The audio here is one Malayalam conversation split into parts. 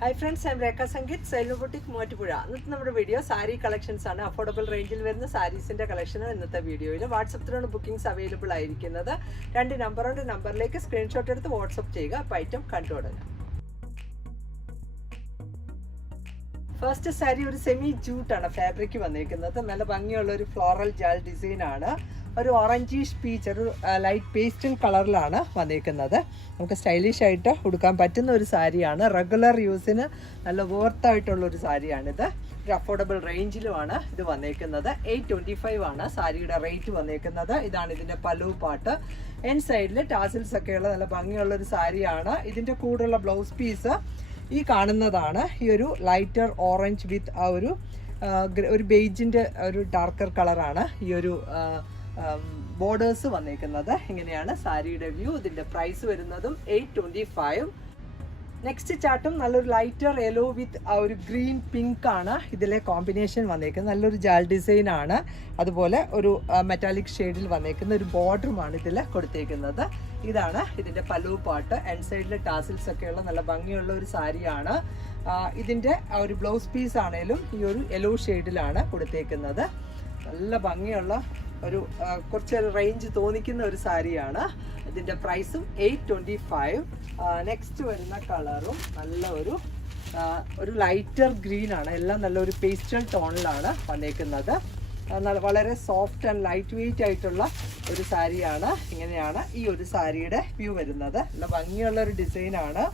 Hi friends, I am Rekha Sangeet, Sailor Boutique, Moatupuzha. ഇന്നത്തെ നമ്മുടെ വീഡിയോ സാരി കളക്ഷൻസ് ആണ്. അഫോർഡബിൾ റേഞ്ചിൽ വരുന്ന സാരീസിന്റെ കളക്ഷനാണ് ഇന്നത്തെ വീഡിയോയിൽ. വാട്സപ്പിലാണ് ബുക്കിംഗ്സ് അവൈലബിൾ ആയിരിക്കുന്നത്. രണ്ട് നമ്പറുണ്ട്, നമ്പറിലേക്ക് സ്ക്രീൻഷോട്ട് എടുത്ത് വാട്സപ്പ് ചെയ്യുക. അപ്പോൾ ഐറ്റം കണ്ടു തുടങ്ങാം. ഫസ്റ്റ് സാരി ഒരു സെമി ജൂട്ടാണ് ഫാബ്രിക് വന്നിരിക്കുന്നത്. നല്ല ഭംഗിയുള്ള ഒരു ഫ്ലോറൽ ജാൽ ഡിസൈൻ ആണ്. ഒരു ഓറഞ്ചീഷ് പീച്ച്, ഒരു ലൈറ്റ് പേസ്റ്റൽ കളറിലാണ് വന്നിരിക്കുന്നത്. നമുക്ക് സ്റ്റൈലിഷ് ആയിട്ട് ഉടുക്കാൻ പറ്റുന്ന ഒരു സാരിയാണ്. റെഗുലർ യൂസിന് നല്ല വർത്തായിട്ടുള്ള ഒരു സാരിയാണിത്. ഒരു അഫോർഡബിൾ റേഞ്ചിലുമാണ് ഇത് വന്നിരിക്കുന്നത്. 825 ആണ് സാരിയുടെ റേറ്റ് വന്നിരിക്കുന്നത്. ഇതാണ് ഇതിൻ്റെ പല്ലു പാട്ട്. എൻ സൈഡിൽ ടാസിൽസ് ഒക്കെയുള്ള നല്ല ഭംഗിയുള്ള ഒരു സാരിയാണ്. ഇതിൻ്റെ കൂടെയുള്ള ബ്ലൗസ് പീസ് ഈ കാണുന്നതാണ്. ഈ ഒരു ലൈറ്റർ ഓറഞ്ച് വിത്ത് ആ ഒരു ബേജിൻ്റെ ഒരു ഡാർക്കർ കളറാണ് ഈ ഒരു ബോർഡേഴ്സ് വന്നേക്കുന്നത്. ഇങ്ങനെയാണ് സാരിയുടെ വ്യൂ. ഇതിൻ്റെ പ്രൈസ് വരുന്നതും 825. നെക്സ്റ്റ് ചാർട്ടും നല്ലൊരു ലൈറ്റർ യെല്ലോ വിത്ത് ആ ഒരു ഗ്രീൻ പിങ്ക് ആണ് ഇതിലെ കോമ്പിനേഷൻ വന്നേക്കുന്നത്. നല്ലൊരു ജാൽ ഡിസൈൻ ആണ്. അതുപോലെ ഒരു മെറ്റാലിക് ഷെയ്ഡിൽ വന്നേക്കുന്ന ഒരു ബോർഡറുമാണ് ഇതിൽ കൊടുത്തേക്കുന്നത്. ഇതാണ് ഇതിൻ്റെ പല്ലു പാട്ട്. എൻഡ് സൈഡിൽ ടാസിൽസ് ഒക്കെയുള്ള നല്ല ഭംഗിയുള്ള ഒരു സാരിയാണ്. ഇതിൻ്റെ ആ ഒരു ബ്ലൗസ് പീസ് ആണേലും ഈ ഒരു യെല്ലോ ഷെയ്ഡിലാണ് കൊടുത്തേക്കുന്നത്. നല്ല ഭംഗിയുള്ള ഒരു കുറച്ചൊരു റേഞ്ച് തോന്നിക്കുന്ന ഒരു സാരിയാണ്. ഇതിൻ്റെ പ്രൈസും 825. നെക്സ്റ്റ് വരുന്ന കളറും നല്ല ഒരു ലൈറ്റർ ഗ്രീൻ ആണ്. എല്ലാം നല്ലൊരു പേസ്റ്റൽ ടോണിലാണ് വന്നേക്കുന്നത്. വളരെ സോഫ്റ്റ് ആൻഡ് ലൈറ്റ് വെയിറ്റ് ആയിട്ടുള്ള ഒരു സാരിയാണ്. ഇങ്ങനെയാണ് ഈ ഒരു സാരിയുടെ വ്യൂ വരുന്നത്. നല്ല ഭംഗിയുള്ള ഒരു ഡിസൈനാണ്.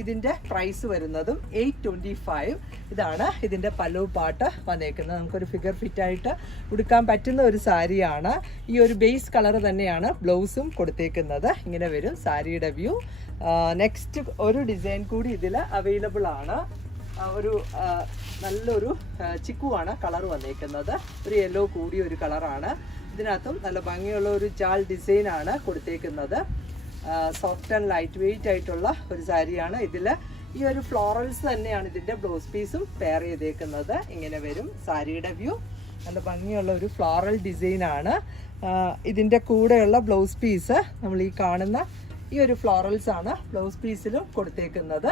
ഇതിൻ്റെ പ്രൈസ് വരുന്നതും 825. ഇതാണ് ഇതിൻ്റെ പല്ലു പാട്ട് വന്നേക്കുന്നത്. നമുക്കൊരു ഫിഗർ ഫിറ്റായിട്ട് ഉടുക്കാൻ പറ്റുന്ന ഒരു സാരിയാണ്. ഈ ഒരു ബേസ് കളർ തന്നെയാണ് ബ്ലൗസും കൊടുത്തേക്കുന്നത്. ഇങ്ങനെ വരും സാരിയുടെ വ്യൂ. നെക്സ്റ്റ് ഒരു ഡിസൈൻ കൂടി ഇതിൽ അവൈലബിൾ ആണ്. ഒരു നല്ലൊരു ചിക്കുവാണ് കളർ വന്നേക്കുന്നത്. ഒരു യെല്ലോ കൂടിയ ഒരു കളറാണ്. ഇതിനകത്തും നല്ല ഭംഗിയുള്ള ഒരു ജാൽ ഡിസൈനാണ് കൊടുത്തേക്കുന്നത്. സോഫ്റ്റ് ആൻഡ് ലൈറ്റ് വെയിറ്റ് ആയിട്ടുള്ള ഒരു സാരിയാണ്. ഇതിൽ ഈ ഒരു ഫ്ലോറൽസ് തന്നെയാണ് ഇതിൻ്റെ ബ്ലൗസ് പീസും പെയർ ചെയ്തേക്കുന്നത്. ഇങ്ങനെ വരും സാരിയുടെ വ്യൂ. നല്ല ഭംഗിയുള്ള ഒരു ഫ്ലോറൽ ഡിസൈനാണ്. ഇതിൻ്റെ കൂടെയുള്ള ബ്ലൗസ് പീസ് നമ്മൾ ഈ കാണുന്ന ഈ ഒരു ഫ്ലോറൽസ് ആണ് ബ്ലൗസ് പീസിലും കൊടുത്തേക്കുന്നത്.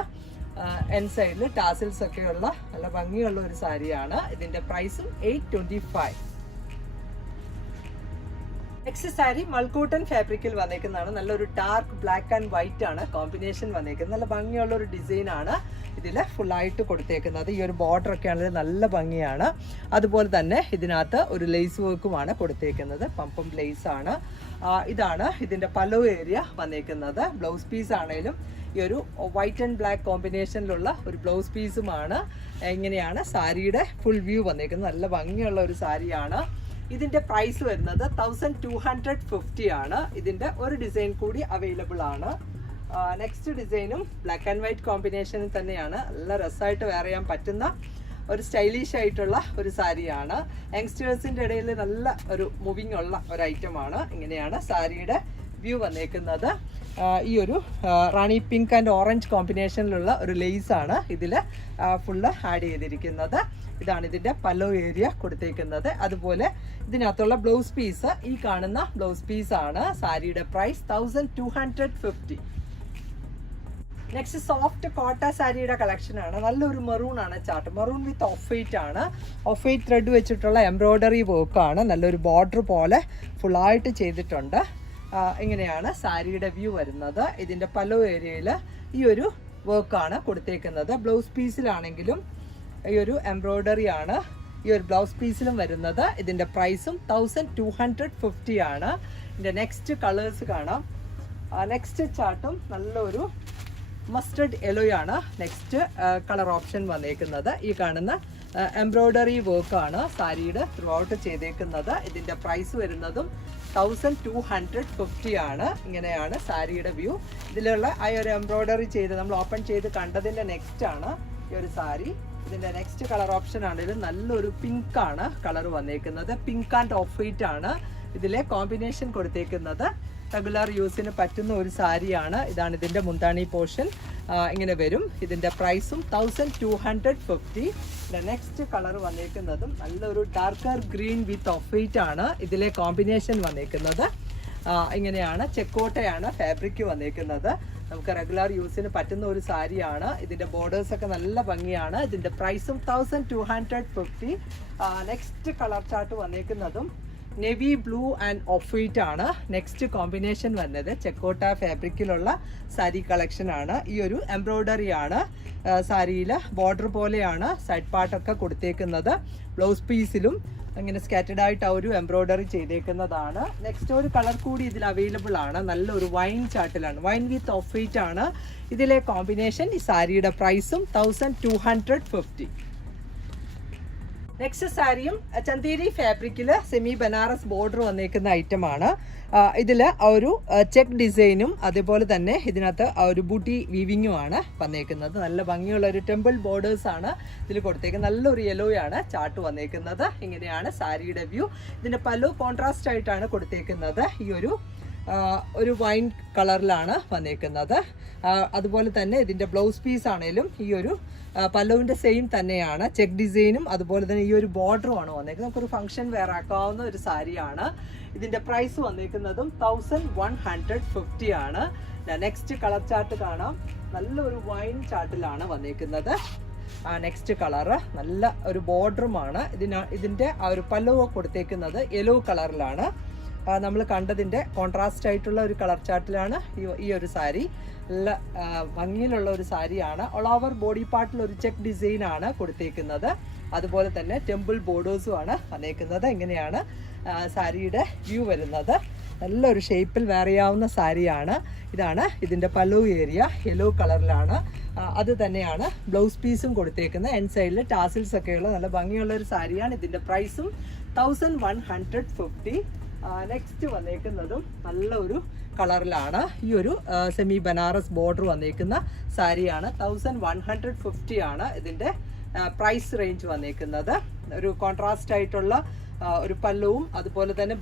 എൻ സൈഡിൽ ടാസിൽസ് ഒക്കെയുള്ള നല്ല ഭംഗിയുള്ള ഒരു സാരിയാണ്. ഇതിൻ്റെ പ്രൈസും 825. നെക്സ്റ്റ് സാരി മൾക്കോട്ടൺ ഫാബ്രിക്കിൽ വന്നേക്കുന്നതാണ്. നല്ലൊരു ഡാർക്ക് ബ്ലാക്ക് ആൻഡ് വൈറ്റ് ആണ് കോമ്പിനേഷൻ വന്നേക്കുന്നത്. നല്ല ഭംഗിയുള്ള ഒരു ഡിസൈൻ ആണ് ഇതിൽ ഫുള്ളായിട്ട് കൊടുത്തേക്കുന്നത്. ഈ ഒരു ബോർഡർ ഒക്കെ ആണെങ്കിൽ നല്ല ഭംഗിയാണ്. അതുപോലെ തന്നെ ഇതിനകത്ത് ഒരു ലേസ് വർക്കുമാണ് കൊടുത്തേക്കുന്നത്. പമ്പം ലേസ് ആണ്. ഇതാണ് ഇതിൻ്റെ പല്ലു ഏരിയ വന്നേക്കുന്നത്. ബ്ലൗസ് പീസ് ആണെങ്കിലും ഈ ഒരു വൈറ്റ് ആൻഡ് ബ്ലാക്ക് കോമ്പിനേഷനിലുള്ള ഒരു ബ്ലൗസ് പീസുമാണ്. ഇങ്ങനെയാണ് സാരിയുടെ ഫുൾ വ്യൂ വന്നേക്കുന്നത്. നല്ല ഭംഗിയുള്ള ഒരു സാരിയാണ്. ഇതിൻ്റെ പ്രൈസ് വരുന്നത് 1250 ആണ്. ഇതിൻ്റെ ഒരു ഡിസൈൻ കൂടി അവൈലബിൾ ആണ്. നെക്സ്റ്റ് ഡിസൈനും ബ്ലാക്ക് ആൻഡ് വൈറ്റ് കോമ്പിനേഷനിൽ തന്നെയാണ്. നല്ല രസമായിട്ട് വെയർ ചെയ്യാൻ പറ്റുന്ന ഒരു സ്റ്റൈലിഷ് ആയിട്ടുള്ള ഒരു സാരിയാണ്. യങ്സ്റ്റേഴ്സിൻ്റെ ഇടയിൽ നല്ല ഒരു മൂവിങ് ഉള്ള ഒരു ഐറ്റമാണ്. ഇങ്ങനെയാണ് സാരിയുടെ വ്യൂ വന്നേക്കുന്നത്. ഈ ഒരു റാണി പിങ്ക് ആൻഡ് ഓറഞ്ച് കോമ്പിനേഷനിലുള്ള ഒരു ലേസ് ആണ് ഇതിൽ ഫുള്ള് ആഡ് ചെയ്തിരിക്കുന്നത്. ഇതാണ് ഇതിൻ്റെ പല്ലോ ഏരിയ കൊടുത്തേക്കുന്നത്. അതുപോലെ ഇതിനകത്തുള്ള ബ്ലൗസ് പീസ് ഈ കാണുന്ന ബ്ലൗസ് പീസാണ്. സാരിയുടെ പ്രൈസ് 1250. നെക്സ്റ്റ് സോഫ്റ്റ് കോട്ട സാരിയുടെ കളക്ഷനാണ്. നല്ലൊരു മെറൂൺ ആണ് chart. Maroon width of white ആണ്. ഓഫ് വൈറ്റ് ത്രെഡ് വെച്ചിട്ടുള്ള എംബ്രോയ്ഡറി വർക്കാണ്. നല്ലൊരു ബോർഡർ പോലെ ഫുള്ളായിട്ട് ചെയ്തിട്ടുണ്ട്. ഇങ്ങനെയാണ് സാരിയുടെ വ്യൂ വരുന്നത്. ഇതിൻ്റെ പല്ലോ ഏരിയയിൽ ഈ ഒരു വർക്കാണ് കൊടുത്തേക്കുന്നത്. ബ്ലൗസ് പീസിലാണെങ്കിലും ഈ ഒരു എംബ്രോയ്ഡറി ആണ് ഈ ഒരു ബ്ലൗസ് പീസിലും വരുന്നത്. ഇതിൻ്റെ പ്രൈസും 1250 ആണ്. ഇതിൻ്റെ നെക്സ്റ്റ് കളേഴ്സ് കാണാം. നെക്സ്റ്റ് ചാർട്ടും നല്ലൊരു മസ്റ്റർഡ് യെല്ലോ ആണ് നെക്സ്റ്റ് കളർ ഓപ്ഷൻ വന്നേക്കുന്നത്. ഈ കാണുന്ന എംബ്രോയ്ഡറി വർക്കാണ് സാരിയുടെ ത്രൂ ഔട്ട് ചെയ്തേക്കുന്നത്. ഇതിൻ്റെ പ്രൈസ് വരുന്നതും 1250 ആണ്. ഇങ്ങനെയാണ് സാരിയുടെ വ്യൂ. ഇതിലുള്ള ആ ഒരു എംബ്രോയ്ഡറി ചെയ്ത് നമ്മൾ ഓപ്പൺ ചെയ്ത് കണ്ടതിൻ്റെ നെക്സ്റ്റ് ആണ് ഈ ഒരു സാരി. ഇതിൻ്റെ നെക്സ്റ്റ് കളർ ഓപ്ഷൻ ആണെങ്കിലും നല്ലൊരു പിങ്ക് ആണ് കളർ വന്നേക്കുന്നത്. പിങ്ക് ആൻഡ് ഓഫ് വൈറ്റ് ആണ് ഇതിലെ കോമ്പിനേഷൻ കൊടുത്തേക്കുന്നത്. റെഗുലർ യൂസിന് പറ്റുന്ന ഒരു സാരിയാണ്. ഇതാണ് ഇതിൻ്റെ മുന്താണി പോർഷൻ. ഇങ്ങനെ വരും. ഇതിൻ്റെ പ്രൈസും 1250. നെക്സ്റ്റ് കളർ വന്നേക്കുന്നതും നല്ലൊരു darker green width of white ആണ് ഇതിലെ കോമ്പിനേഷൻ വന്നേക്കുന്നത്. ഇങ്ങനെയാണ് ചെക്കോട്ടയാണ് ഫാബ്രിക് വന്നേക്കുന്നത്. നമുക്ക് റെഗുലർ യൂസിന് പറ്റുന്ന ഒരു സാരിയാണ്. ഇതിൻ്റെ ബോർഡേഴ്സ് ഒക്കെ നല്ല ഭംഗിയാണ്. ഇതിൻ്റെ പ്രൈസും 1250. നെക്സ്റ്റ് കളർ ചാർട്ട് വന്നേക്കുന്നതും navy blue and off white ആണ് നെക്സ്റ്റ് കോമ്പിനേഷൻ വന്നത്. ചെക്കോട്ട ഫാബ്രിക്കിലുള്ള സാരി കളക്ഷൻ ആണ്. ഈ ഒരു എംബ്രോയ്ഡറി ആണ് സാരിയിൽ, ബോർഡർ പോലെയാണ് സൈഡ് പാർട്ടൊക്കെ കൊടുത്തേക്കുന്നത്. ബ്ലൗസ് പീസിലും ഇങ്ങനെ സ്കാറ്റഡ് ആയിട്ട് ആ ഒരു എംബ്രോയ്ഡറി ചെയ്തേക്കുന്നതാണ്. നെക്സ്റ്റ് ഒരു കളർ കൂടി ഇതിൽ അവൈലബിൾ ആണ്. നല്ലൊരു wine ചാർട്ടിലാണ്, wine width of white ആണ് ഇതിലെ കോമ്പിനേഷൻ. ഈ സാരിയുടെ പ്രൈസും 1250. നെക്സ്റ്റ് സാരിയും ചന്തേരി ഫാബ്രിക്കിൽ സെമി ബനാറസ് ബോർഡർ വന്നേക്കുന്ന ഐറ്റമാണ്. ഇതിൽ ആ ഒരു ചെക്ക് ഡിസൈനും അതുപോലെ തന്നെ ഇതിനകത്ത് ആ ഒരു ബൂട്ടി വീവിങ്ങുമാണ് വന്നേക്കുന്നത്. നല്ല ഭംഗിയുള്ള ഒരു ടെമ്പിൾ ബോർഡേഴ്സ് ആണ് ഇതിൽ കൊടുത്തേക്കുന്നത്. നല്ലൊരു യെല്ലോയാണ് ചാർട്ട് വന്നേക്കുന്നത്. ഇങ്ങനെയാണ് സാരിയുടെ വ്യൂ. ഇതിൻ്റെ പല്ലു കോൺട്രാസ്റ്റ് ആയിട്ടാണ് കൊടുത്തേക്കുന്നത്. ഈ ഒരു വൈൻ കളറിലാണ് വന്നേക്കുന്നത്. അതുപോലെ തന്നെ ഇതിൻ്റെ ബ്ലൗസ് പീസ് ആണേലും ഈ ഒരു പല്ലുവിൻ്റെ സെയിം തന്നെയാണ്. ചെക്ക് ഡിസൈനും അതുപോലെ തന്നെ ഈ ഒരു ബോർഡറുമാണ് വന്നേക്കുന്നത്. നമുക്കൊരു ഫംഗ്ഷൻ വെയർ ആക്കാവുന്ന ഒരു സാരിയാണ്. ഇതിൻ്റെ പ്രൈസ് വന്നേക്കുന്നതും 1150 ആണ്. നെക്സ്റ്റ് കളർ ചാർട്ട് കാണാം. നല്ലൊരു വൈൻ ചാർട്ടിലാണ് വന്നേക്കുന്നത്. നെക്സ്റ്റ് കളറ് നല്ല ഒരു ബോർഡറുമാണ്. ഇതിൻ്റെ ആ ഒരു പല്ലു കൊടുത്തേക്കുന്നത് യെല്ലോ കളറിലാണ്. നമ്മൾ കണ്ടതിൻ്റെ കോൺട്രാസ്റ്റ് ആയിട്ടുള്ള ഒരു കളർ ചാർട്ടിലാണ് ഈ ഒരു സാരി. നല്ല ഭംഗിയിലുള്ള ഒരു സാരിയാണ്. ഓൾ ഓവർ ബോഡി പാർട്ടിൽ ഒരു ചെക്ക് ഡിസൈൻ ആണ് കൊടുത്തേക്കുന്നത്. അതുപോലെ തന്നെ ടെമ്പിൾ ബോർഡേഴ്സും ആണ് വന്നേക്കുന്നത്. ഇങ്ങനെയാണ് സാരിയുടെ വ്യൂ വരുന്നത്. നല്ലൊരു ഷേപ്പിൽ വെയർ ചെയ്യാവുന്ന സാരിയാണ്. ഇതാണ് ഇതിൻ്റെ പല്ലു ഏരിയ, യെല്ലോ കളറിലാണ്. അത് തന്നെയാണ് ബ്ലൗസ് പീസും കൊടുത്തേക്കുന്നത്. എൻ സൈഡിൽ ടാസിൽസ് ഒക്കെയുള്ള നല്ല ഭംഗിയുള്ള ഒരു സാരിയാണ്. ഇതിൻ്റെ പ്രൈസും 1150. നെക്സ്റ്റ് വന്നേക്കുന്നതും നല്ല ഒരു കളറിലാണ്. ഈ ഒരു സെമി ബനാറസ് ബോർഡർ വന്നേക്കുന്ന സാരിയാണ്. 1150 ആണ് ഇതിൻ്റെ പ്രൈസ് റേഞ്ച് വന്നേക്കുന്നത്. ഒരു കോൺട്രാസ്റ്റ് ആയിട്ടുള്ള ഒരു പല്ലുവും അതുപോലെ തന്നെ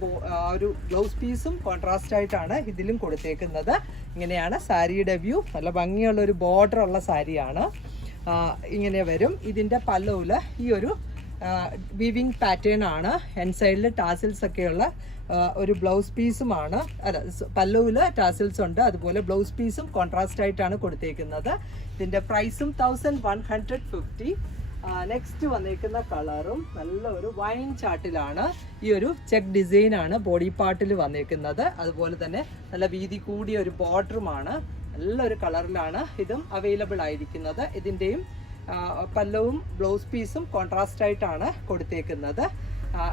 ഒരു ബ്ലൗസ് പീസും കോൺട്രാസ്റ്റ് ആയിട്ടാണ് ഇതിലും കൊടുത്തേക്കുന്നത്. ഇങ്ങനെയാണ് സാരിയുടെ വ്യൂ. നല്ല ഭംഗിയുള്ള ഒരു ബോർഡർ ഉള്ള സാരിയാണ്. ഇങ്ങനെ വരും. ഇതിൻ്റെ പല്ലുവിൽ ഈ ഒരു വീവിങ് പാറ്റേൺ ആണ്. എൻ സൈഡിൽ ടാസിൽസ് ഒക്കെയുള്ള ഒരു ബ്ലൗസ് പീസുമാണ്. പല്ലുവിൽ ടാസിൽസ് ഉണ്ട്. അതുപോലെ ബ്ലൗസ് പീസും കോൺട്രാസ്റ്റ് ആയിട്ടാണ് കൊടുത്തേക്കുന്നത്. ഇതിൻ്റെ പ്രൈസും 1150. നെക്സ്റ്റ് വന്നേക്കുന്ന കളറും നല്ല ഒരു വൈൻ ചാർട്ടിലാണ്. ഈ ഒരു ചെക്ക് ഡിസൈൻ ആണ് ബോഡി പാർട്ടിൽ വന്നേക്കുന്നത്. അതുപോലെ തന്നെ നല്ല വീതി കൂടിയ ഒരു ബോർഡറുമാണ്. നല്ലൊരു കളറിലാണ് ഇതും അവൈലബിൾ ആയിരിക്കുന്നത്. ഇതിൻ്റെയും പല്ലവും ബ്ലൗസ് പീസും കോൺട്രാസ്റ്റ് ആയിട്ടാണ് കൊടുത്തേക്കുന്നത്.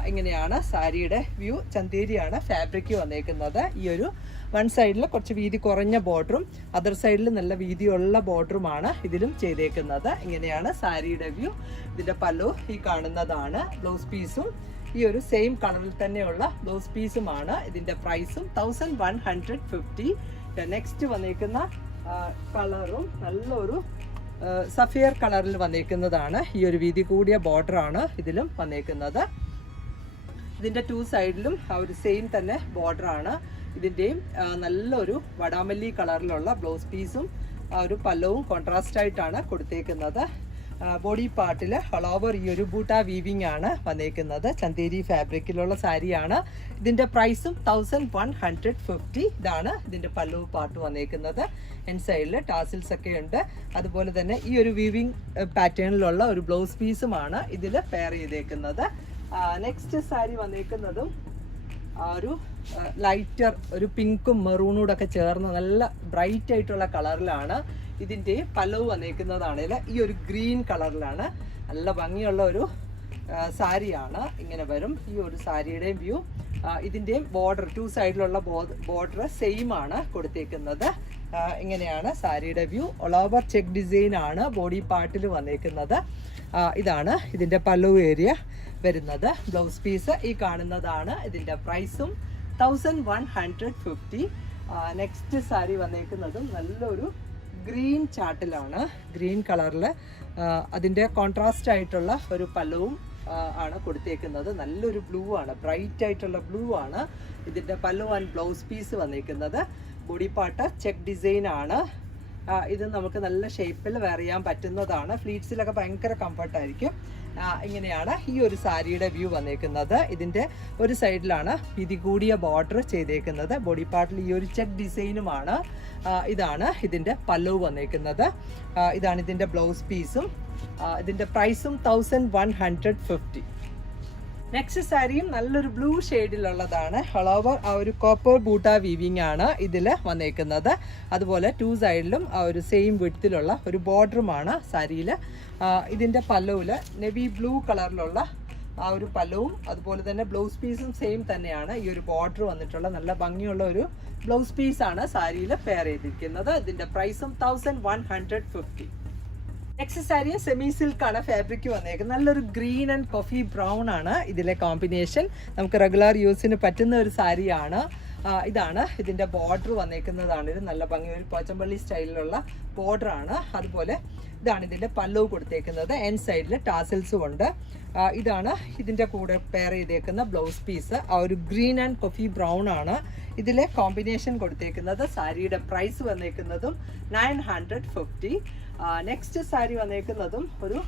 ഇങ്ങനെയാണ് സാരിയുടെ വ്യൂ. ചന്തേരിയാണ് ഫാബ്രിക് വന്നേക്കുന്നത്. ഈ ഒരു വൺ സൈഡിൽ കുറച്ച് വീതി കുറഞ്ഞ ബോർഡറും അതർ സൈഡിൽ നല്ല വീതിയുള്ള ബോർഡറുമാണ് ഇതിലും ചെയ്തേക്കുന്നത്. ഇങ്ങനെയാണ് സാരിയുടെ വ്യൂ. ഇതിൻ്റെ പല്ലു ഈ കാണുന്നതാണ്. ബ്ലൗസ് പീസും ഈ ഒരു സെയിം കളറിൽ തന്നെയുള്ള ബ്ലൗസ് പീസുമാണ്. ഇതിൻ്റെ പ്രൈസും 1150. നെക്സ്റ്റ് വന്നേക്കുന്ന കളറും നല്ലൊരു സഫിയർ കളറിൽ വന്നേക്കുന്നതാണ്. ഈ ഒരു വീതി കൂടിയ ബോർഡറാണ് ഇതിലും വന്നേക്കുന്നത്. ഇതിൻ്റെ ടു സൈഡിലും ആ ഒരു സെയിം തന്നെ ബോർഡറാണ്. ഇതിൻ്റെയും നല്ലൊരു വടാമല്ലി കളറിലുള്ള ബ്ലൗസ് പീസും ആ ഒരു പല്ലവും കോൺട്രാസ്റ്റ് ആയിട്ടാണ് കൊടുത്തേക്കുന്നത്. ബോഡി പാർട്ടിൽ ഓൾ ഓവർ ഈ ഒരു ബൂട്ട വീവിങ് ആണ് വന്നേക്കുന്നത്. ചന്തേരി ഫാബ്രിക്കിലുള്ള സാരിയാണ്. ഇതിൻ്റെ പ്രൈസും 1150. ഇതാണ് ഇതിൻ്റെ പല്ലു പാർട്ട് വന്നേക്കുന്നത്. എൻ സൈഡിൽ ടാസിൽസ് ഒക്കെ ഉണ്ട്. അതുപോലെ തന്നെ ഈ ഒരു വീവിങ് പാറ്റേണിലുള്ള ഒരു ബ്ലൗസ് പീസുമാണ് ഇതിൽ പെയർ ചെയ്തേക്കുന്നത്. നെക്സ്റ്റ് സാരി വന്നേക്കുന്നതും ഒരു ലൈറ്റർ ഒരു പിങ്കും മെറൂണൂടൊക്കെ ചേർന്ന് നല്ല ബ്രൈറ്റ് ആയിട്ടുള്ള കളറിലാണ്. ഇതിൻ്റെ പല്ലവ് വന്നേക്കുന്നതാണെങ്കിൽ ഈ ഒരു ഗ്രീൻ കളറിലാണ്. നല്ല ഭംഗിയുള്ള ഒരു സാരിയാണ്. ഇങ്ങനെ വരും ഈ ഒരു സാരിയുടെയും വ്യൂ. ഇതിൻ്റെയും ബോർഡർ ടു സൈഡിലുള്ള ബോർഡർ സെയിം ആണ് കൊടുത്തേക്കുന്നത്. ഇങ്ങനെയാണ് സാരിയുടെ view. All over check design ആണ് ബോഡി പാർട്ടിൽ വന്നേക്കുന്നത്. ഇതാണ് ഇതിൻ്റെ പല്ലവ് ഏരിയ വരുന്നത്. ബ്ലൗസ് പീസ് ഈ കാണുന്നതാണ്. ഇതിൻ്റെ പ്രൈസും 1150. നെക്സ്റ്റ് സാരി വന്നേക്കുന്നതും നല്ലൊരു ഗ്രീൻ ചാർട്ടിലാണ്. ഗ്രീൻ കളറിൽ അതിൻ്റെ കോൺട്രാസ്റ്റ് ആയിട്ടുള്ള ഒരു പല്ലവും ആണ് കൊടുത്തേക്കുന്നത്. നല്ലൊരു ബ്ലൂ ആണ്, ബ്രൈറ്റ് ആയിട്ടുള്ള ബ്ലൂ ആണ് ഇതിൻ്റെ പല്ലു ആൻഡ് ബ്ലൗസ് പീസ് വന്നേക്കുന്നത്. ബോഡി പാർട്ട് ചെക്ക് ഡിസൈൻ ആണ്. ഇത് നമുക്ക് നല്ല ഷേപ്പിൽ വെയർ ചെയ്യാൻ പറ്റുന്നതാണ്. ഫ്ലീറ്റ്സിലൊക്കെ ഭയങ്കര കംഫർട്ടായിരിക്കും. ഇങ്ങനെയാണ് ഈ ഒരു സാരിയുടെ വ്യൂ വന്നേക്കുന്നത്. ഇതിൻ്റെ ഒരു സൈഡിലാണ് വീതി കൂടിയ ബോർഡർ ചെയ്തേക്കുന്നത്. ബോഡി പാർട്ടിൽ ഈ ഒരു ചെക്ക് ഡിസൈനുമാണ് ഇതാണ് ഇതിൻ്റെ പല്ലു വന്നേക്കുന്നത്. ഇതാണ് ഇതിൻ്റെ ബ്ലൗസ് പീസും. ഇതിൻ്റെ പ്രൈസും 1150. നെക്സ്റ്റ് സാരിയും നല്ലൊരു ബ്ലൂ ഷെയ്ഡിലുള്ളതാണ്. ഓൾ ഓവർ ആ ഒരു കോപ്പർ ബൂട്ട വീവിങ് ആണ് ഇതിൽ വന്നേക്കുന്നത്. അതുപോലെ 2 സൈഡിലും ആ ഒരു സെയിം വിഡ്ത്തിലുള്ള ഒരു ബോർഡറുമാണ് സാരിയിൽ. ഇതിൻ്റെ പല്ലുവിൽ നെവി ബ്ലൂ കളറിലുള്ള ആ ഒരു പല്ലവും അതുപോലെ തന്നെ ബ്ലൗസ് പീസും സെയിം തന്നെയാണ്. ഈ ഒരു ബോർഡർ വന്നിട്ടുള്ള നല്ല ഭംഗിയുള്ള ഒരു ബ്ലൗസ് പീസാണ് സാരിയിൽ പെയർ ചെയ്തിരിക്കുന്നത്. ഇതിൻ്റെ പ്രൈസും 1150. നെക്സ്റ്റ് സാരി സെമി സിൽക്ക് ആണ് ഫാബ്രിക് വന്നേക്കുന്നത്. നല്ലൊരു ഗ്രീൻ ആൻഡ് കോഫി ബ്രൗൺ ആണ് ഇതിലെ കോമ്പിനേഷൻ. നമുക്ക് റെഗുലർ യൂസിന് പറ്റുന്ന ഒരു സാരിയാണ്. ഇതാണ് ഇതിൻ്റെ ബോർഡർ വന്നേക്കുന്നതാണ്. ഇത് നല്ല ഭംഗി ഒരു പോച്ചമ്പള്ളി സ്റ്റൈലിലുള്ള ബോർഡറാണ്. അതുപോലെ ഇതാണ് ഇതിൻ്റെ പല്ലു കൊടുത്തേക്കുന്നത്. എൻ സൈഡിൽ ടാസൽസും ഉണ്ട്. ഇതാണ് ഇതിൻ്റെ കൂടെ പെയർ ചെയ്തേക്കുന്ന ബ്ലൗസ് പീസ്. ആ ഒരു ഗ്രീൻ ആൻഡ് കോഫി ബ്രൗൺ ആണ് ഇതിലെ കോമ്പിനേഷൻ കൊടുത്തേക്കുന്നത്. സാരിയുടെ പ്രൈസ് വന്നേക്കുന്നതും 950. നെക്സ്റ്റ് സാരി വന്നേക്കുന്നതും ഒരു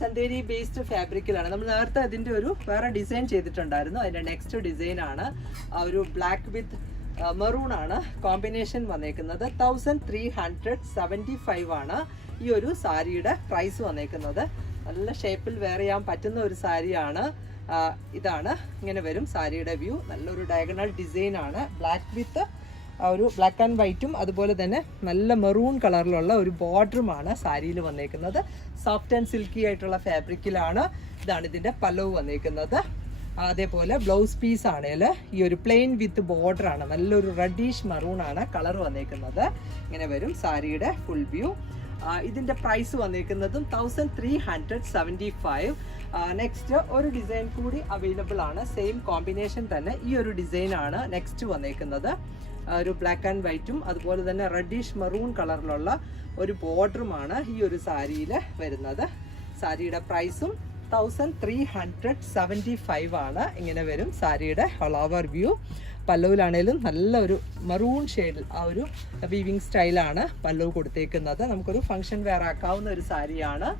ചന്തേരി ബേസ്ഡ് ഫാബ്രിക്കിലാണ്. നമ്മൾ നേരത്തെ അതിൻ്റെ ഒരു വേറെ ഡിസൈൻ ചെയ്തിട്ടുണ്ടായിരുന്നു. അതിൻ്റെ നെക്സ്റ്റ് ഡിസൈൻ ആണ് ഒരു ബ്ലാക്ക് വിത്ത് മെറൂൺ ആണ് കോമ്പിനേഷൻ വന്നേക്കുന്നത്. 1375 ആണ് ഈ ഒരു സാരിയുടെ പ്രൈസ് വന്നേക്കുന്നത്. നല്ല ഷേപ്പിൽ വെയർ ചെയ്യാൻ പറ്റുന്ന ഒരു സാരിയാണ്. ഇതാണ് ഇങ്ങനെ വരും സാരിയുടെ വ്യൂ. നല്ലൊരു ഡയഗണൽ ഡിസൈൻ ആണ്. ബ്ലാക്ക് വിത്ത് ഒരു ബ്ലാക്ക് ആൻഡ് വൈറ്റും അതുപോലെ തന്നെ നല്ല മെറൂൺ കളറിലുള്ള ഒരു ബോർഡറുമാണ് സാരിയിൽ വന്നേക്കുന്നത്. സോഫ്റ്റ് ആൻഡ് സിൽക്കി ആയിട്ടുള്ള ഫാബ്രിക്കിലാണ്. ഇതാണ് ഇതിൻ്റെ പല്ലവ് വന്നേക്കുന്നത്. അതേപോലെ ബ്ലൗസ് പീസ് ആണെങ്കിൽ ഈ ഒരു പ്ലെയിൻ വിത്ത് ബോർഡറാണ്. നല്ലൊരു റെഡിഷ് മെറൂൺ ആണ് കളർ വന്നേക്കുന്നത്. ഇങ്ങനെ വരും സാരിയുടെ ഫുൾ വ്യൂ. ഇതിൻ്റെ പ്രൈസ് വന്നേക്കുന്നതും 1375. നെക്സ്റ്റ് ഒരു ഡിസൈൻ കൂടി അവൈലബിൾ ആണ്. സെയിം കോമ്പിനേഷൻ തന്നെ ഈ ഒരു ഡിസൈനാണ് നെക്സ്റ്റ് വന്നേക്കുന്നത്. ഒരു ബ്ലാക്ക് ആൻഡ് വൈറ്റും അതുപോലെ തന്നെ റെഡിഷ് മെറൂൺ കളറിലുള്ള ഒരു ബോർഡറുമാണ് ഈ ഒരു സാരിയിൽ വരുന്നത്. സാരിയുടെ പ്രൈസും 1375 ആണ്. ഇങ്ങനെ വരും സാരിയുടെ ഓൾ ഓവർ വ്യൂ. പല്ലുവിലാണേലും നല്ല ഒരു മറൂൺ ഷെയ്ഡിൽ ആ ഒരു വീവിങ് സ്റ്റൈലാണ് പല്ലു കൊടുത്തേക്കുന്നത്. നമുക്കൊരു ഫംഗ്ഷൻ വെയർ ആക്കാവുന്ന ഒരു സാരിയാണ്.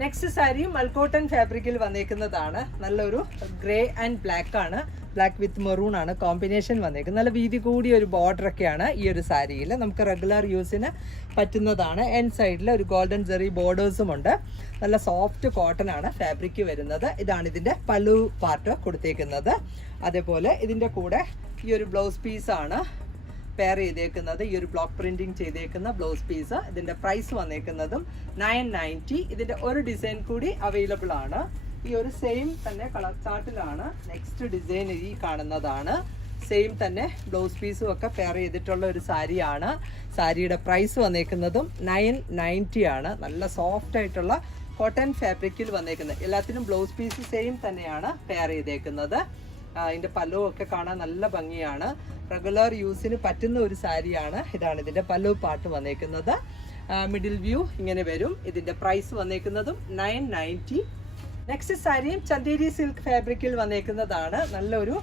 നെക്സ്റ്റ് സാരി മൽക്കോട്ടൺ ഫാബ്രിക്കിൽ വന്നേക്കുന്നതാണ്. നല്ലൊരു ഗ്രേ ആൻഡ് ബ്ലാക്ക് ആണ്. ബ്ലാക്ക് വിത്ത് മെറൂൺ ആണ് കോമ്പിനേഷൻ വന്നേക്കുന്നത്. നല്ല വീതി കൂടിയ ഒരു ബോർഡറൊക്കെയാണ് ഈ ഒരു സാരിയിൽ. നമുക്ക് റെഗുലർ യൂസിന് പറ്റുന്നതാണ്. എൻ സൈഡിൽ ഒരു ഗോൾഡൻ ജെറി ബോർഡേഴ്സും ഉണ്ട്. നല്ല സോഫ്റ്റ് കോട്ടൺ ആണ് ഫാബ്രിക് വരുന്നത്. ഇതാണ് ഇതിൻ്റെ പല്ലു പാർട്ട് കൊടുത്തേക്കുന്നത്. അതേപോലെ ഇതിൻ്റെ കൂടെ ഈ ഒരു ബ്ലൗസ് പീസാണ് പെയർ ചെയ്തേക്കുന്നത്. ഈ ഒരു ബ്ലോക്ക് പ്രിന്റിങ് ചെയ്തേക്കുന്ന ബ്ലൗസ് പീസ്. ഇതിൻ്റെ പ്രൈസ് വന്നേക്കുന്നതും 990. ഇതിൻ്റെ ഒരു ഡിസൈൻ കൂടി അവൈലബിൾ ആണ്. ഈ ഒരു സെയിം തന്നെ കളർ ചാർട്ടിലാണ് നെക്സ്റ്റ് ഡിസൈൻ ഈ കാണുന്നതാണ്. സെയിം തന്നെ ബ്ലൗസ് പീസും ഒക്കെ പെയർ ചെയ്തിട്ടുള്ള ഒരു സാരിയാണ്. സാരിയുടെ പ്രൈസ് വന്നേക്കുന്നതും 990 ആണ്. നല്ല സോഫ്റ്റ് ആയിട്ടുള്ള കോട്ടൺ ഫാബ്രിക്കിൽ വന്നേക്കുന്നത്. എല്ലാത്തിനും ബ്ലൗസ് പീസ് സെയിം തന്നെയാണ് പെയർ ചെയ്തേക്കുന്നത്. അതിൻ്റെ പല്ലു ഒക്കെ കാണാൻ നല്ല ഭംഗിയാണ്. റെഗുലർ യൂസിന് പറ്റുന്ന ഒരു സാരിയാണ്. ഇതാണ് ഇതിൻ്റെ പല്ലു പാർട്ട് വന്നേക്കുന്നത്. മിഡിൽ വ്യൂ ഇങ്ങനെ വരും. ഇതിൻ്റെ പ്രൈസ് വന്നേക്കുന്നതും 990. നെക്സ്റ്റ് സാരിയും ചന്തേരി സിൽക്ക് ഫാബ്രിക്കിൽ വന്നേക്കുന്നതാണ്. നല്ലൊരു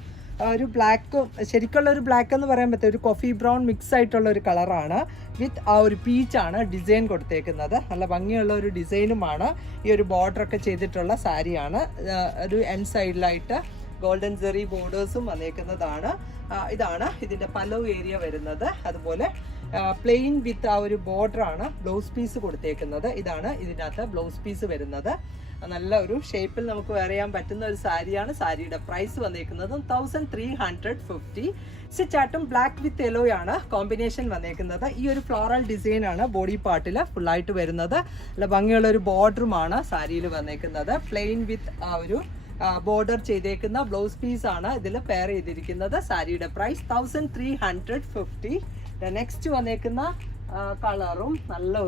ബ്ലാക്കും ശരിക്കുള്ള ഒരു ബ്ലാക്ക് എന്ന് പറയാൻ പറ്റും. ഒരു കോഫി ബ്രൗൺ മിക്സ് ആയിട്ടുള്ള ഒരു കളറാണ്. വിത്ത് ആ ഒരു പീച്ചാണ് ഡിസൈൻ കൊടുത്തേക്കുന്നത്. നല്ല ഭംഗിയുള്ള ഒരു ഡിസൈനുമാണ്. ഈ ഒരു ബോർഡറൊക്കെ ചെയ്തിട്ടുള്ള സാരിയാണ്. ഒരു എൻ സൈഡിലായിട്ട് ഗോൾഡൻ ജെറി ബോർഡേഴ്സും വന്നേക്കുന്നതാണ്. ഇതാണ് ഇതിൻ്റെ പല്ലവ് ഏരിയ വരുന്നത്. അതുപോലെ പ്ലെയിൻ വിത്ത് ആ ഒരു ബോർഡറാണ് ബ്ലൗസ് പീസ് കൊടുത്തേക്കുന്നത്. ഇതാണ് ഇതിനകത്ത് ബ്ലൗസ് പീസ് വരുന്നത്. നല്ല ഒരു ഷേപ്പിൽ നമുക്ക് വെയർ ചെയ്യാൻ പറ്റുന്ന ഒരു സാരിയാണ്. സാരിയുടെ പ്രൈസ് വന്നേക്കുന്നതും 1350. ചാട്ടും ബ്ലാക്ക് വിത്ത് യെല്ലോ ആണ് കോമ്പിനേഷൻ വന്നേക്കുന്നത്. ഈ ഒരു ഫ്ലോറൽ ഡിസൈൻ ആണ് ബോഡി പാർട്ടിൽ ഫുള്ളായിട്ട് വരുന്നത്. നല്ല ഭംഗിയുള്ള ഒരു ബോർഡറുമാണ് സാരിയിൽ വന്നേക്കുന്നത്. പ്ലെയിൻ വിത്ത് ആ ഒരു ബോർഡർ ചെയ്തേക്കുന്ന ബ്ലൗസ് പീസ് ആണ് ഇതിൽ പെയർ ചെയ്തിരിക്കുന്നത്. സാരിയുടെ പ്രൈസ് 1350. നെക്സ്റ്റ് വന്നേക്കുന്ന കളറും നല്ല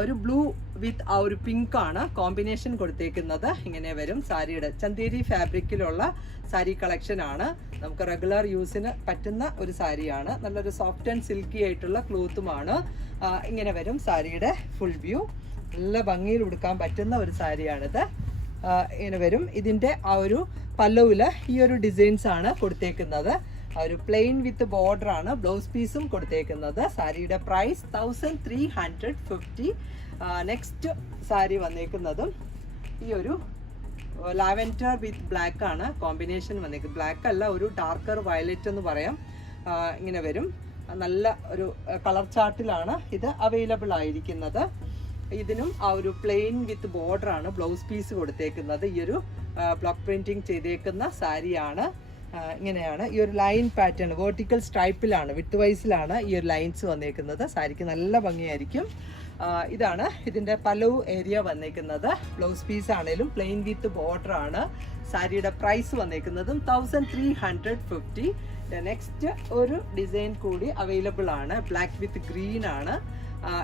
ഒരു ബ്ലൂ വിത്ത് ആ ഒരു പിങ്ക് ആണ് കോമ്പിനേഷൻ കൊടുത്തേക്കുന്നത്. ഇങ്ങനെ വരും സാരിയുടെ. ചന്തേരി ഫാബ്രിക്കിലുള്ള സാരി കളക്ഷൻ ആണ്. നമുക്ക് റെഗുലർ യൂസിന് പറ്റുന്ന ഒരു സാരിയാണ്. നല്ലൊരു സോഫ്റ്റ് ആൻഡ് സിൽക്കി ആയിട്ടുള്ള ക്ലോത്തുമാണ്. ഇങ്ങനെ വരും സാരിയുടെ ഫുൾ വ്യൂ. നല്ല ഭംഗിയിൽ ഉടുക്കാൻ പറ്റുന്ന ഒരു സാരിയാണിത്. ഇങ്ങനെ വരും. ഇതിൻ്റെ ആ ഒരു പല്ലവിൽ ഈ ഒരു ഡിസൈൻസ് ആണ് കൊടുത്തേക്കുന്നത്. ഒരു പ്ലെയിൻ വിത്ത് ബോർഡർ ആണ് ബ്ലൗസ് പീസും കൊടുത്തേക്കുന്നത്. സാരിയുടെ പ്രൈസ് 1350. നെക്സ്റ്റ് സാരി വന്നേക്കുന്നതും ഈ ഒരു ലാവെൻഡർ വിത്ത് ബ്ലാക്ക് ആണ് കോമ്പിനേഷൻ വന്നേക്കുന്നത്. ബ്ലാക്ക് അല്ല, ഒരു ഡാർക്കർ വയലറ്റ് എന്ന് പറയാം. ഇങ്ങനെ വരും. നല്ല ഒരു കളർ ചാർട്ടിലാണ് ഇത് അവൈലബിൾ ആയിരിക്കുന്നത്. ഇതിനും ആ ഒരു പ്ലെയിൻ വിത്ത് ബോർഡർ ആണ് ബ്ലൗസ് പീസ് കൊടുത്തേക്കുന്നത്. ഈ ഒരു ബ്ലോക്ക് പ്രിന്റിങ് ചെയ്തേക്കുന്ന സാരിയാണ്. ഇങ്ങനെയാണ് ഈ ഒരു ലൈൻ പാറ്റേൺ, വേർട്ടിക്കൽ സ്ട്രൈപ്പിലാണ്, വിത്ത് വൈസിലാണ് ഈ ഒരു ലൈൻസ് വന്നേക്കുന്നത്. സാരിക്ക് നല്ല ഭംഗിയായിരിക്കും. ഇതാണ് ഇതിൻ്റെ പലു ഏരിയ വന്നേക്കുന്നത്. ബ്ലൗസ് പീസ് ആണേലും പ്ലെയിൻ വിത്ത് ബോർഡർ ആണ്. സാരിയുടെ പ്രൈസ് വന്നേക്കുന്നതും 1350. നെക്സ്റ്റ് ഒരു ഡിസൈൻ കൂടി അവൈലബിൾ ആണ്. ബ്ലാക്ക് വിത്ത് ഗ്രീൻ ആണ്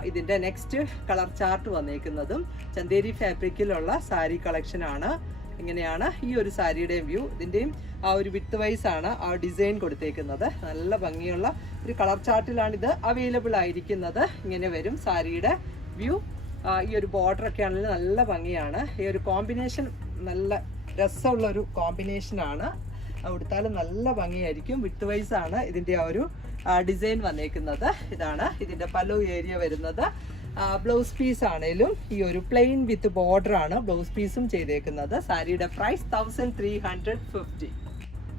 ഇതിൻ്റെ നെക്സ്റ്റ് കളർ ചാർട്ട് വന്നേക്കുന്നതും. ചന്തേരി ഫാബ്രിക്കിലുള്ള സാരി കളക്ഷൻ ആണ്. ഇങ്ങനെയാണ് ഈ ഒരു സാരിയുടെയും വ്യൂ. ഇതിൻ്റെയും ആ ഒരു വിത്ത് വൈസ് ആണ് ആ ഡിസൈൻ കൊടുത്തേക്കുന്നത്. നല്ല ഭംഗിയുള്ള ഒരു കളർ ചാർട്ടിലാണ് ഇത് അവൈലബിൾ ആയിരിക്കുന്നത്. ഇങ്ങനെ വരും സാരിയുടെ വ്യൂ. ഈ ഒരു ബോർഡർ ഒക്കെ ആണെങ്കിൽ നല്ല ഭംഗിയാണ്. ഈ ഒരു കോമ്പിനേഷൻ നല്ല രസമുള്ള ഒരു കോമ്പിനേഷനാണ്. ഉടുത്താലും നല്ല ഭംഗിയായിരിക്കും. വിത്ത് വൈസ് ആണ് ഇതിൻ്റെ ആ ഒരു ഡിസൈൻ വന്നേക്കുന്നത്. ഇതാണ് ഇതിൻ്റെ പലു ഏരിയ വരുന്നത്. ബ്ലൗസ് പീസ് ആണേലും ഈ ഒരു പ്ലെയിൻ വിത്ത് ബോർഡർ ആണ് ബ്ലൗസ് പീസും ചെയ്തേക്കുന്നത്. സാരിയുടെ പ്രൈസ് 1350.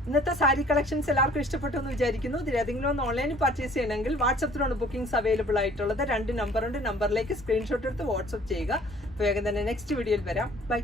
ഇന്നത്തെ സാരി കളക്ഷൻസ് എല്ലാവർക്കും ഇഷ്ടപ്പെട്ടു എന്ന് വിചാരിക്കുന്നു. ഇതിലേതെങ്കിലും ഒന്ന് ഓൺലൈനിൽ പർച്ചേസ് ചെയ്യണമെങ്കിൽ വാട്സപ്പിലാണ് ബുക്കിംഗ്സ് അവൈലബിൾ ആയിട്ടുള്ളത്. 2 നമ്പറുണ്ട്. നമ്പറിലേക്ക് സ്ക്രീൻഷോട്ട് എടുത്ത് വാട്സപ്പ് ചെയ്യുക. വേഗം തന്നെ നെക്സ്റ്റ് വീഡിയോയിൽ വരാം. ബൈ.